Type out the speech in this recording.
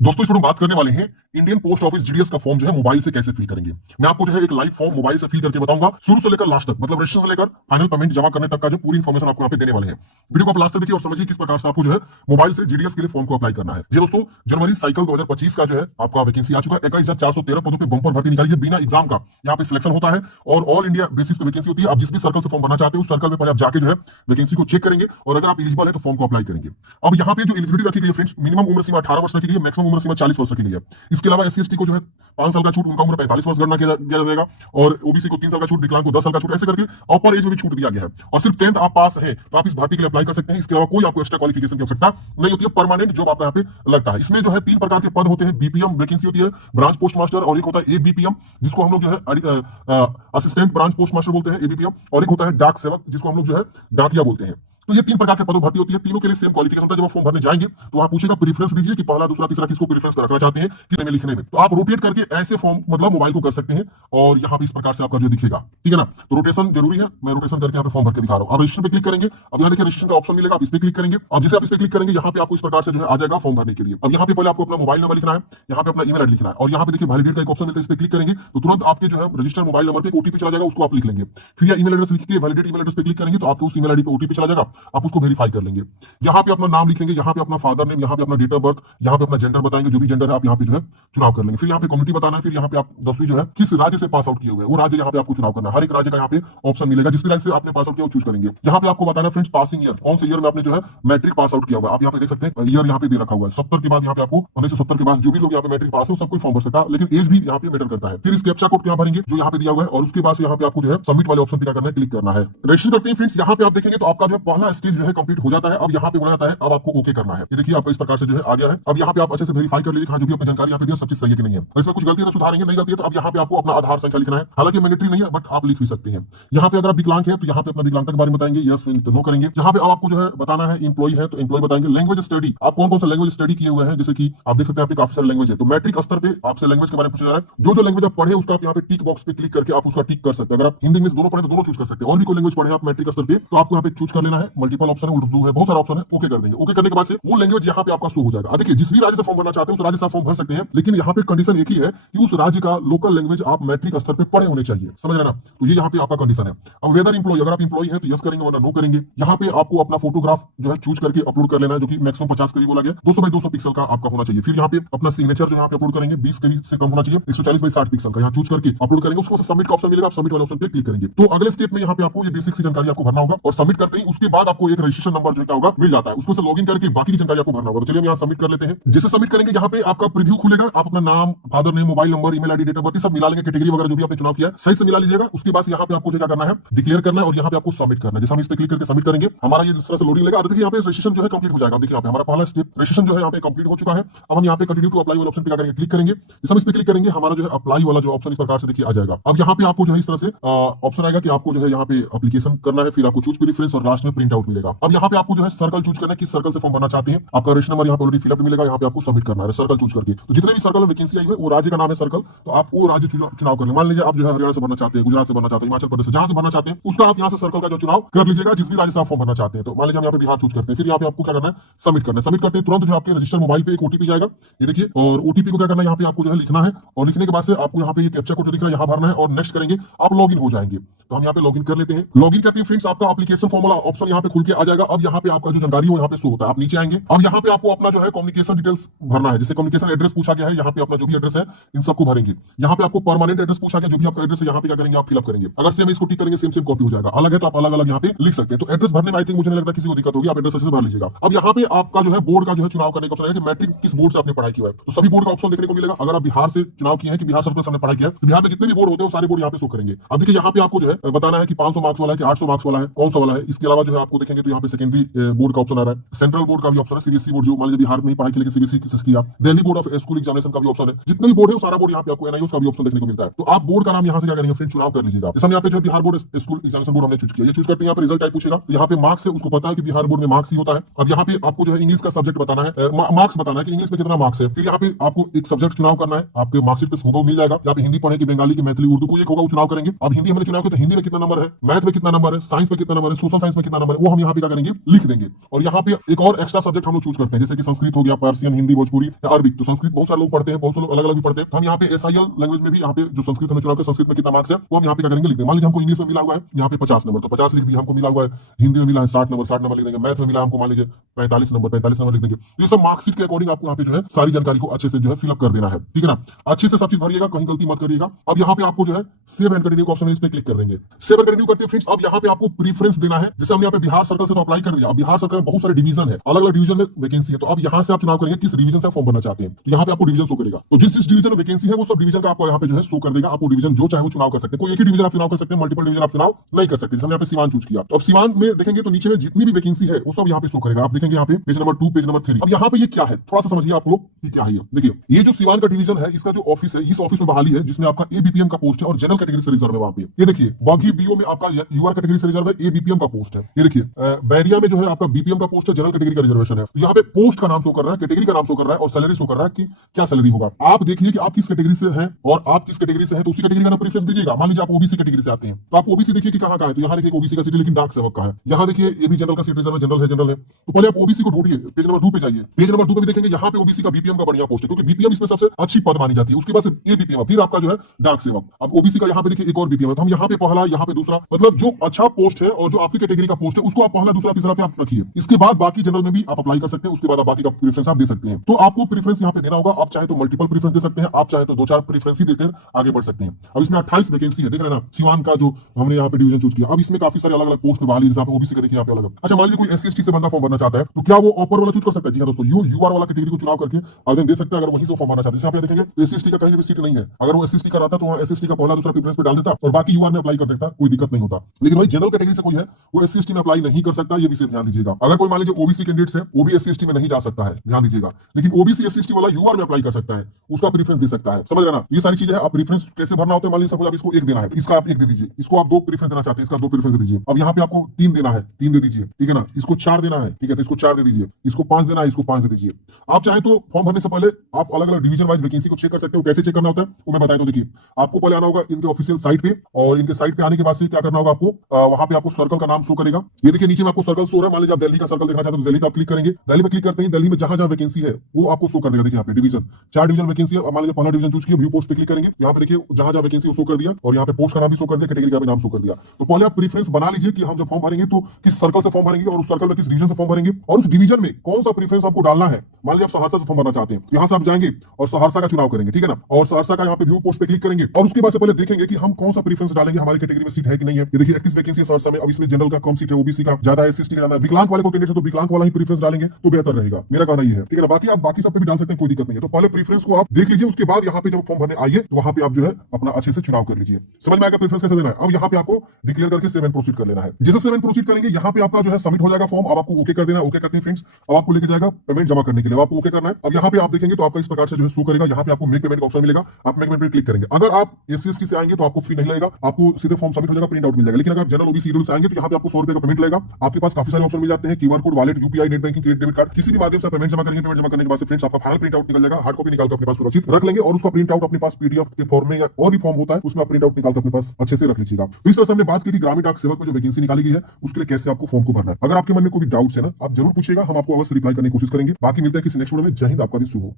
दोस्तों इस वीडियो में बात करने वाले हैं इंडियन पोस्ट ऑफिस जीडीएस का फॉर्म जो है मोबाइल से कैसे फिल करेंगे। मैं आपको जो है एक लाइव फॉर्म मोबाइल से फिल करके बताऊंगा, शुरू से लेकर लास्ट तक, मतलब रजिस्टर से लेकर फाइनल पेमेंट जमा करने तक का जो पूरी इन्फॉर्मेशन आपको यहाँ पे देने वाले हैं। वीडियो को आप लास्ट तक देखिए और समझिए किस प्रकार से आपको जो है मोबाइल से जीडीएस के लिए फॉर्म को अप्लाई करना है। जी दोस्तों, जनवरी साइकिल 2025 का जो है आपका वैकेंसी आ चुका है। 21,413 पदों पर बंपर भर्ती निकाली है बिना एग्जाम का। यहाँ पे सिलेक्शन होता है और ऑल इंडिया बेसिस पे वैकेंसी होती है। आप जिस भी सर्कल से फॉर्म भरना चाहते हैं उस सर्कल में पहले आप जाके जो है वैकेंसी को चेक करेंगे और अगर आप एलिजिबल है तो फॉर्म को अप्लाई करेंगे। अब यहाँ पे जो एलिजिबिलिटी रखी गई है फ्रेंड्स, मिनिमम उम्र सीमा 18 वर्ष रखी गई है, मैक्सिमम उम्र सीमा 40 वर्ष रखी गई है। इसके अलावा एससी एसटी को जो है 5 साल का छूट, उनका उम्र 45 वर्ष गणना किया जाएगा और ओबीसी को 3 साल का छूट, विकलांग को 10 साल का छूट, ऐसे करके अपर एज में भी छूट दिया गया है। और सिर्फ 10th आप पास है तो आप इस भर्ती के लिए अप्लाई कर सकते हैं। इसके अलावा कोई आपको एक्स्ट्रा क्वालिफिकेशन की आवश्यकता नहीं होती है, परमानेंट जॉब आपका यहाँ पे लगता है। इसमें जो है 3 प्रकार के पद होते हैं। बीपीएम वैकेंसी होती है, ब्रांच पोस्ट मास्टर, और एक होता है एबीपीएम जिसको हम लोग जो है असिस्टेंट ब्रांच पोस्ट मास्टर बोलते हैं, एबीपीएम, और एक होता है डाक सेवक जिसको हम लोग जो है डाकिया बोलते हैं। तो ये 3 प्रकार के पदों भर्ती होती है, तीनों के लिए सेम क्वालिफिकेशन होता है। जब आप फॉर्म भरने जाएंगे तो वहां पूछेगा प्रेफरेंस दीजिए कि पहला, दूसरा, तीसरा किसको प्रेफरेंस रखना चाहते हैं कितने में लिखने में। तो आप रोटेट करके ऐसे फॉर्म मतलब मोबाइल को कर सकते हैं और यहाँ पे इस प्रकार से आपका जो दिखेगा, ठीक है ना। तो रोटेशन जरूरी है, मैं रोटेशन करके यहाँ पे फॉर्म भर के दिखा रहा हूँ। आप रजिस्टर पे क्लिक करेंगे, अब यहाँ देखिए रजिस्ट्रेशन का ऑप्शन मिलेगा, आप इस पे क्लिक करेंगे। अब जैसे आप इस पे क्लिक करेंगे यहाँ पे आपको इस प्रकार से जो है आ जाएगा फॉर्म भरने के लिए। अब यहाँ पे पहले आपको अपना मोबाइल नंबर लिखना है, यहाँ पे अपना ईमेल आईडी लिखना है और यहाँ पे देखिए वैलिडेट का एक ऑप्शन मिलता है, इस पे क्लिक करेंगे तो तुरंत आपके जो है रजिस्टर्ड मोबाइल नंबर पे ओटीपी चला जाएगा, उसको आप लिख लेंगे। फिर या ईमेल एड्रेस लिख के वैलिडेट ईमेल एड्रेस पे क्लिक करेंगे तो आपको उस ईमेल आईडी पे ओटीपी चला जाएगा, आप उसको वेरीफाई कर लेंगे। यहाँ पे अपना नाम लिखेंगे, यहाँ पे अपना फादर नेम, यहाँ पे अपना डेट ऑफ बर्थ, यहाँ पे अपना जेंडर बताएंगे, जो भी जेंडर है आप यहाँ पे जो है चुनाव कर लेंगे। फिर यहाँ पे कम्युनिटी बताना है, फिर यहाँ पे आप 10वीं जो है किस राज्य से पास आउट किए हुए हैं वो राज्य यहाँ पे आपको चुनाव करना है। हर एक राज्य का यहाँ पे ऑप्शन मिलेगा, जिस भी राज्य से आपने पास आउट किया वो चूज करेंगे। यहाँ पे आपको बताना है फ्रेंड्स पासिंग ईयर, कौन से ईयर में आपने जो है मैट्रिक पास आउट किया हुआ है। आप यहाँ पे देख सकते हैं ईयर यहाँ पे दे रखा हुआ है 70 के बाद। यहाँ पे आपको 1970 के बाद जो भी लोग यहाँ पे मैट्रिक पास है सब कोई फॉर्म भर सकता है, लेकिन एज भी यहाँ पे मैटर करता है। फिर इस कैप्चा कोड यहाँ भरेंगे जो यहाँ पे दिया हुआ है और उसके बाद यहाँ पे आपको जो है सबमिट वाले ऑप्शन पे क्या करना है, क्लिक करना है। रजिस्टर करते हैं फ्रेंड्स, यहाँ पे आप देखेंगे तो आपका जो है पहला स्टेज जो है कंप्लीट हो जाता है। अब यहाँ पे बोला जाता है अब आपको ओके करना है। ये देखिए आपका इस प्रकार से जो है आ गया है। अब यहाँ पे आप अच्छे से वेरीफाई कर लीजिए हाँ जो भी आपने जानकारी यहाँ पे दिया सब चीज सही है कि नहीं है। इसमें कुछ गलती है तो सुधारेंगे, नहीं गलती है तो अब यहाँ पे आपको अपना आधार संख्या लिखना है। हालांकि मैंडेटरी नहीं है बट आप लिख भी सकते हैं। यहाँ पे अगर आप विकलांग है तो यहाँ पे अपना विकलांगता के बारे में बताएंगे, यस तो नो करेंगे। यहाँ पे अब आपको जो है बताना है एम्प्लॉय है तो एम्प्लॉय बताएंगे। लैंग्वेज स्टडी, आप कौन कौन सा लैंग्वेज स्टडी किए हुए हैं, जैसे कि आप देख सकते हैं आपके काफी सारे लैंग्वेज है। तो मैट्रिक स्तर पे आपसे लैंग्वेज के बारे में पूछा जा रहा है। जो लैंग्वेज आप पढ़े उसका आप यहाँ पे टिक बॉक्स पे क्लिक करके आप उसका टिक कर सकते हैं। अगर आप हिंदी इंग्लिश दोनों पढ़े तो दोनों चूज कर सकते हैं। और भी कोई लैंग्वेज पढ़े आप मैट्रिक स्तर पे तो आपको यहाँ पे चूज कर लेना है। मल्टीपल ऑप्शन है, उर्दू है, बहुत सारा ऑप्शन है, ओके कर देंगे। ओके करने के बाद से वो लैंग्वेज यहाँ पे आपका शो हो जाएगा। देखिए जिस भी राज्य से फॉर्म भरना चाहते हैं उस राज्य से फॉर्म भर सकते हैं, लेकिन यहाँ पे कंडीशन एक ही है कि उस राज्य का लोकल लैंग्वेज आप मैट्रिक स्तर पे पढ़े होने चाहिए, समझ रहे ना। तो ये यहाँ पे आपका कंडीशन है। अब वेदर एम्प्लॉय, अगर आप एम्प्लॉय है तो यस करेंगे वरना नो करेंगे। यहाँ पे आपको अपना फोटोग्राफ जो है चूज करके अपलोड कर लेना है, जो कि मैक्सिमम 50 के भी बोला गया, 200 बाई 200 पिक्सल का आपका होना चाहिए। फिर यहाँ पे अपना सिग्नेचर जो यहाँ पे अपलोड करेंगे 20 के से कम होना चाहिए, 140 बाई 60 पिक्सल का यहाँ चूज करके अपलोड करेंगे। उसको सबमिट का ऑप्शन मिलेगा, आप सबमिट वाले ऑप्शन पे क्लिक करेंगे। तो अगले स्टेप में यहाँ पे आपको ये बेसिक सी जानकारी आपको भरना होगा और सबमिट करते ही उसके बाद आपको एक रजिस्ट्रेशन नंबर जो होगा मिल जाता है, उसमें से लॉगिन करके बाकी की जानकारी आपको भरना होगा। तो चलिए हम यहाँ सबमिट कर लेते हैं। जैसे सबमिट करेंगे यहाँ पे आपका प्रीव्यू खुलेगा, आप अपना नाम, father name, mobile number, email ID, date of birth सब मिला लेंगे, कैटेगरी वगैरह जो भी आपने चुनाव किया सही से मिला लीजिएगा। उसके बाद यहाँ पे आपको क्या करना है, डिक्लेयर करना है और यहाँ पे आपको सबमिट करना है। जैसे हम इस पे क्लिक करके सबमिट करेंगे हमारा ये दूसरा से लोडिंग लेगा। देखिए यहाँ पे रजिस्ट्रेशन जो है कंप्लीट हो जाएगा। देखिए यहाँ पे हमारा पहला स्टेप रजिस्ट्रेशन जो है यहाँ पे कंप्लीट हो चुका है। अब हम यहाँ पे कंटिन्यू टू अप्लाई वाले ऑप्शन पे क्या करेंगे, क्लिक करेंगे। जैसे हम इस पे क्लिक करेंगे हमारा जो है अप्लाई वाला जो ऑप्शन इस प्रकार से देखिए आ जाएगा। अब यहाँ पे आपको जो है इस तरह से ऑप्शन आएगा कि आपको जो है यहाँ पे एप्लीकेशन करना है, फिर आपको चूज प्रेफरेंस और लास्ट में प्रिंट आउट मिलेगा। अब यहाँ पे आपको जो है सर्कल चूज करना है, किस सर्कल से फॉर्म भरना चाहते हैं। आपका रजिस्टर नंबर यहाँ पे ऑलरेडी फिलअप मिलेगा, यहाँ पे आपको सबमिट करना है सर्कल चूज करके। तो जितने भी सर्कल में वैकेंसी आई है वो राज्य का नाम है सर्कल, तो आप वो राज्य चुनाव कर ले। मान लीजिए आप जो है हरियाणा से भरना चाहते हैं, गुजरात से भरना चाहते हैं, हिमाचल प्रदेश से, जहां से भरना चाहते हैं उसका आप यहाँ से सर्कल का जो चुनाव कर लीजिएगा, जिस भी राज्य से आप फॉर्म भरना चाहते हैं। तो मान लीजिए हम यहाँ पे बिहार चूज करते हैं, फिर यहाँ पे आपको क्या करना है, सबमिट करना है। सबमिट करते हैं तुरंत जो आपके रजिस्टर मोबाइल पे एक ओटीपी जाएगा, ये देखिए, और ओटीपी को क्या करना है यहाँ पे आपको जो है लिखना है और लिखने के बाद से आपको यहाँ पे ये कैप्चा कोड जो दिख रहा है यहाँ भरना है और नेक्स्ट करेंगे, आप लॉगिन हो जाएंगे। तो हम यहाँ पे लॉगिन कर लेते हैं। लॉगिन करते हैं फ्रेंड्स, आपका एप्लीकेशन फॉर्म वाला ऑप्शन यहाँ पे खुल के आ जाएगा। अब यहाँ पे आपका जो जानकारी है यहाँ पे शो होता है, आप नीचे आएंगे। अब यहाँ पे आपको अपना जो है कम्युनिकेशन डिटेल्स भरना है, जैसे कम्युनिकेशन एड्रेस पूछा गया है, यहाँ पे अपना जो भी एड्रेस है इन सबको भरेंगे। यहाँ पे आपको परमानेंट एड्रेस पूछा गया, जो भी आपका एड्रेस है यहाँ पे क्या करेंगे, आप फिलअप करेंगे। अगर सेम इसको टिक करेंगे सेम सेम कॉपी हो जाएगा, अलग है तो आप अलग अलग यहाँ पे लिख सकते हैं। तो एड्रेस भरने में आई थिंक मुझे नहीं लगता किसी को दिक्कत होगी, आप एड्रेस अच्छे से भर लीजिएगा। अब यहाँ पे आपका जो है बोर्ड का जो है चुनाव करने का ऑप्शन है कि मैट्रिक किस बोर्ड से आपने पढ़ाई किया है, तो सभी बोर्ड का ऑप्शन देखने को मिलेगा। अगर आप बिहार से चुनाव किए हैं कि बिहार सर्कल से पढ़ाई किया है तो बिहार में जितने भी बोर्ड होते हैं वो सारे बोर्ड यहाँ पे शो करेंगे। अब देखिए यहाँ पे आपको जो है बताना है कि 500 मार्क्स वाला है कि 800 मार्क्स वाला है, कौन सा वाला है। इसके अलावा जो है आपको देखेंगे तो यहाँ पे सेकेंडरी बोर्ड का ऑप्शन आ रहा है, सेंट्रल बोर्ड का भी ऑप्शन है, सीबीएसई बोर्ड जो मान लीजिए बिहार में ही पढ़ाई के लिए सीबीएसई किया, Delhi board of school examination का भी ऑप्शन है। जितने भी बोर्ड है सारा बोर्ड यहाँ पे आपको एनआईओ का भी ऑप्शन देखने को मिलता है। तो आप बोर्ड का नाम यहाँ से क्या करेंगे फ्रेंड, चुनाव कर लीजिएगा। जैसे हम यहाँ पे जो Bihar board school examination board हमने चूज किया, ये चूज करते हैं यहाँ पे रिजल्ट टाइप पूछेगा, तो यहाँ पे मार्क्स है, उसको पता है कि बिहार बोर्ड में मार्क्स ही होता है। अब यहाँ पे आपको जो है इंग्लिश का सब्जेक्ट बताना है, मार्क्स बताना है कि इंग्लिश में कितना मार्क्स है। फिर यहाँ पे आपको एक सब्जेक्ट चुनाव करना है, आपके मार्क्सिट पे मिल जाएगा। यहाँ पे हिंदी पढ़े की बंगाली की मैथिली उर्दू को एक होगा वो चुनाव करेंगे। अब हिंदी हमने चुनाव किया तो हिंदी में कितना नंबर है, मैथ में कितना नंबर है, साइंस में कितना नंबर है, सोशल साइंस में कितना नंबर है, वो हम यहाँ पे क्या करेंगे, लिख देंगे। और यहाँ पे एक और एक्स्ट्रा सब्जेक्ट हम लोग चूज करते हैं, जैसे कि संस्कृत हो गया, पर्सियन, हिंदी, भोजपुरी या अरबिक। तो संस्कृत बहुत सारे लोग पढ़ते हैं, बहुत सारे लोग अलग अलग भी पढ़ते हैं। हम यहाँ पे एसआईएल लैंग्वेज में भी यहाँ पे जो संस्कृत हमें चुनाव के संस्कृत में कितना मार्क्स है वो हम यहाँ पे क्या करेंगे, लिख देंगे। मान लीजिए हमको इंग्लिश में मिला हुआ है यहाँ पे 50 नंबर, तो 50 लिख दिया। हमको मिला हुआ है हिंदी में मिला है 60 नंबर, 60 नंबर लिख देंगे। मैथ में मिला हमको मान लीजिए 45 नंबर, 45 नंबर लिख देंगे। ये सब मार्कशीट के अकॉर्डिंग आपको यहाँ पे जो है सारी जानकारी को अच्छे से जो है फिलअप कर देना है, ठीक है ना। अच्छे से सब चीज भरिएगा, कहीं गलती मत करिएगा। अब यहाँ पे आपको जो है सेव एंड कंटिन्यू ऑप्शन है, इस पे क्लिक कर देंगे। सेव एंड कंटिन्यू करते हैं फ्रेंड्स। अब यहाँ पे आपको प्रीफरेंस देना है। जैसे हमने यहाँ पे बिहार सर्कल से तो अप्लाई कर दिया। अब बिहार सर्कल में बहुत सारे डिवीजन है, अलग अलग डिवीजन में वैकेंसी है। तो अब यहाँ से आप चुनाव करेंगे किस डिवीजन से फॉर्म भरना चाहते हैं। तो यहाँ पे आपको डिवीजन शो करेगा। तो जिस डिवीजन में वैकेंसी है वो सब डिवीजन का आपको यहाँ पे जो है शो कर देगा। आपको डिवीजन जो चाहे वो चुनाव कर सकते हैं। कोई एक ही डिवीजन आप चुनाव कर सकते हैं, मल्टीपल डिवीजन आप चुनाव नहीं कर सकते। जैसे हमने यहाँ पे सीवान चूज किया, तो अब सीवान में देखेंगे तो नीचे में जितनी भी वैकेंसी है वो सब यहाँ पे शो करेगा। आप देखेंगे यहाँ पे पेज नंबर 2, पेज नंबर 3। अब यहाँ पे ये क्या है थोड़ा सा समझिए आप लोग, ये क्या है। ये देखिए, ये जो सीवान का डिवीजन है, इसका जो ऑफिस है, इस ऑफिस में बहाली है जिसमें आपका एबीपीएम का पोस्ट है और जनरल कैटेगरी से रिजर्व है। वहां पे ये देखिए बागी बीओ में आपका यूआर कैटेगरी से रिजर्व है, एबीपीएम का पोस्ट है। ये देखिए बैरिया में जो है आपका बीपीएम का पोस्ट है, जनरल कैटेगरी का रिजर्वेशन है। यहाँ पे पोस्ट का नाम शो कर रहा है, कैटेगरी का नाम शो कर रहा है और सैलरी शो कर रहा है कि क्या सैलरी होगा। आप देखिए कि आप किस कैटेगरी से हैं और आप किस कैटेगरी से हैं, तो उसी कैटेगरी का प्रेफरेंस दीजिएगा। मान लीजिए आप ओबीसी कैटेगरी से आते हैं तो आप ओबीसी देखिए कि कहां का है। तो यहाँ देखिए ओबीसी का सीट लेकिन डाक सेवक का है। यहाँ देखिए ये भी जनरल का सीट रिजर्व है, जनरल है। तो पहले आप ओबीसी को ढूंढिए, पेज नंबर 2 पे जाइए। पेज नंबर 2 पे भी देखेंगे यहाँ पे ओबीसी का बीपीएम का बढ़िया पोस्ट है, क्योंकि बीपीएम इसमें सबसे अच्छी पद मानी जाती है। उसके बाद से एबीपीएम, फिर आपका जो है डाक सेवक। अब ओबीसी का यहाँ पे देखिए एक और बीपीएम है, तो हम यहाँ पे पहला, यहाँ पे दूसरा, मतलब जो अच्छा पोस्ट है और जो आपकी कैटेगरी का पोस्ट है उसको आप पहला, दूसरा, तीसरा पे आप रखिए। इसके बाद बाकी जनरल में भी आप अप्लाई कर सकते हैं। उसके बाद आप बाकी का प्रेफरेंस आप दे सकते हैं। तो आपको प्रेफरेंस यहाँ पे देना होगा। आप चाहे तो मल्टीपल प्रेफरेंस दे सकते हैं, आप चाहे तो 2-4 प्रेफरेंस ही देकर आगे बढ़ सकते हैं। अब इसमें 28 वैकेंसी है, देख रहे हैं ना, सीवान का जो हमने यहाँ पे डिवीजन चूज किया। अब इसमें काफी सारे अलग अलग पोस्ट बहाली, जैसे ओबीसी का देखिए यहाँ पे अलग। अच्छा मान लीजिए कोई एससी/एसटी से बंदा फॉर्म भरना चाहता है तो क्या वो अपर वाला चूज कर सकता है? जी हाँ दोस्तों, यूआर वाला कैटेगरी को चुनाव करके आवेदन दे सकता है अगर वहीं से फॉर्म भरना चाहते हैं। आप देखेंगे एससी/एसटी का कहीं भी सीट नहीं है। अगर वो एससी/एसटी का रहता तो वहाँ एससी/एसटी का पहला, दूसरा प्रेफरेंस पे डाल देता और बाकी यूआर में अप्लाई कर देता, कोई दिक्कत नहीं होता। लेकिन वही जनरल कैटेगरी से कोई है वो एससी/एसटी में अप्लाई नहीं कर सकता, ये विषय ध्यान दीजिएगा। अगर कोई मान लीजिए ओबीसी कैंडिडेट है वो भी एससी/एसटी में नहीं जा सकता है, ध्यान दीजिएगा। लेकिन ओबीसी एससी/एसटी वाला यूआर में अप्लाई कर सकता है, उसका प्रेफरेंस दे सकता है। समझ रहे ना, ये सारी चीजें आप प्रेफरेंस कैसे भरना होता है। मान लीजिए सपोज आप इसको 1 देना है, इसका आप 1 दे दीजिए। इसको आप 2 प्रेफरेंस देना चाहते हैं, इसका 2 प्रेफरेंस दे दीजिए। अब यहाँ पे आपको 3 देना है, 3 दे दीजिए, ठीक है ना। इसको 4 देना है, ठीक है, तो इसको 4 दे दीजिए। इसको 5 देना है, इसको 5 दे दीजिए। आप चाहे तो फॉर्म भरने से पहले आप अलग अलग डिवीजन वाइज वैकेंसी को चेक कर सकते हो। कैसे चेक करना होता है वो मैं बताया। तो देखिए आपको पहले आना होगा इनके ऑफिशियल साइट पे, और इनके साइट पे आने के बाद से क्या करना होगा आपको, वहां पे आपको सर्कल का नाम शो करेगा। ये देखिए नीचे में आपको सर्कल शो हो रहा है। मान लीजिए आप दिल्ली का सर्कल देखना चाहते हैं तो दिल्ली पे आप क्लिक करेंगे। दिल्ली पे क्लिक करते ही दिल्ली में जहां जहां वैकेंसी है वो आपको शो कर देगा। देखिए यहाँ पे डिवीजन 4 डिवीजन वैकेंसी है। मान लीजिए पहला डिवीजन चूज किया, व्यू पोस्ट पे क्लिक करेंगे। यहाँ पे देखिए जहां जहां वैकेंसी शो कर दिया और यहाँ पे पोस्ट का नाम भी शो कर दिया, कैटेगरी का भी नाम शो कर दिया। तो पहले आप प्रेफरेंस बना लीजिए कि हम जब फॉर्म भरेंगे तो किस सर्कल से फॉर्म भरेंगे और उस सर्कल में किस डिवीजन से फॉर्म भरेंगे और उस डिवीजन में कौन सा प्रेफरेंस आपको डालना है। मान लीजिए आप सहरसा से फॉर्म भरना चाहते हैं, यहाँ से आप जाएंगे और सहरसा का चुनाव करेंगे, ठीक है ना। और सहरसा का यहाँ पे व्यू पोस्ट पे क्लिक करेंगे और उसके बाद से पहले देखेंगे कि हम कौन सा प्रेफरेंस डालेंगे, हमारी कैटेगरी में सीट है कि नहीं है। ये देखिए 31 वैकेंसी है सहरसा में। अब इसमें जनरल का कम सीट है, ओबीसी का ज्यादा है, एससी/एसटी का ज्यादा है। विकलांग वाले को कैंडिडेट है तो विकलांग वाला ही प्रेफरेंस डालेंगे तो बेहतर रहेगा, मेरा कहना ये है, ठीक है ना। बाकी आप बाकी सब पे भी डाल सकते हैं, कोई दिक्कत नहीं है। तो पहले प्रेफरेंस को आप देख लीजिए, उसके बाद यहाँ पे जब फॉर्म भरने आइए तो वहां पे आप जो है अपना अच्छे से चुनाव कर लीजिए। समझ में आएगा प्रेफरेंस कैसे देना है। अब यहाँ पे आपको डिक्लेयर करके 7 प्रोसीड कर लेना है। जैसे 7 प्रोसीड करेंगे यहाँ पे आपका जो है सबमिट हो जाएगा फॉर्म। अब आपको ओके कर देना। ओके करते हैं फ्रेंड्स, अब आपको लेके जाएगा पेमेंट जमा करने के लिए। आपको ओके करना है। अब यहाँ पे आप देखेंगे तो आपका इस प्रकार से जो है शो करेगा। यहाँ पे आपको मेक पेमेंट का ऑप्शन मिलेगा, आप मेक पेमेंट पे क्लिक करेंगे। अगर आप एससी/एसटी से आएंगे तो आपको फी नहीं लगेगा, आपको सीधे फॉर्म सबमिट हो जाएगा, प्रिंट आउट मिल जाएगा। लेकिन अगर जनरल ओबीसी से आएंगे तो यहाँ पे आपको 100 रुपए का पेमेंट लगेगा। आपके पास काफी सारे ऑप्शन मिल जाते हैं, QR code, wallet, UPI, net banking, credit debit card, किसी भी माध्यम से पेमेंट जमा करेंगे। पेमेंट जमा करने के बाद से फ्रेंड्स आपका फाइनल प्रिंट आउट निकल जाएगा। हार्ड कॉपी निकाल कर अपने पास सुरक्षित रख लेंगे और उसका प्रिंट आउट अपने पास पीडीएफ के फॉर्म में या और भी फॉर्म होता है उसमें प्रिंट आउट निकाल कर अपने पास अच्छे से रख लीजिएगा। तो इस तरह से हमने बात की कि ग्रामीण डाक सेवक में जो वैकेंसी निकाली गई है उसके लिए कैसे आपको फॉर्म को भरना है। अगर आपके मन में कोई डाउट्स है ना, आप जरूर पूछिएगा, हम आपको अवश्य रिप्लाई करने की कोशिश करेंगे। बाकी मिलते हैं किसी नेक्स्ट वीडियो में। जय हिंद, आपका दिन शुभ हो।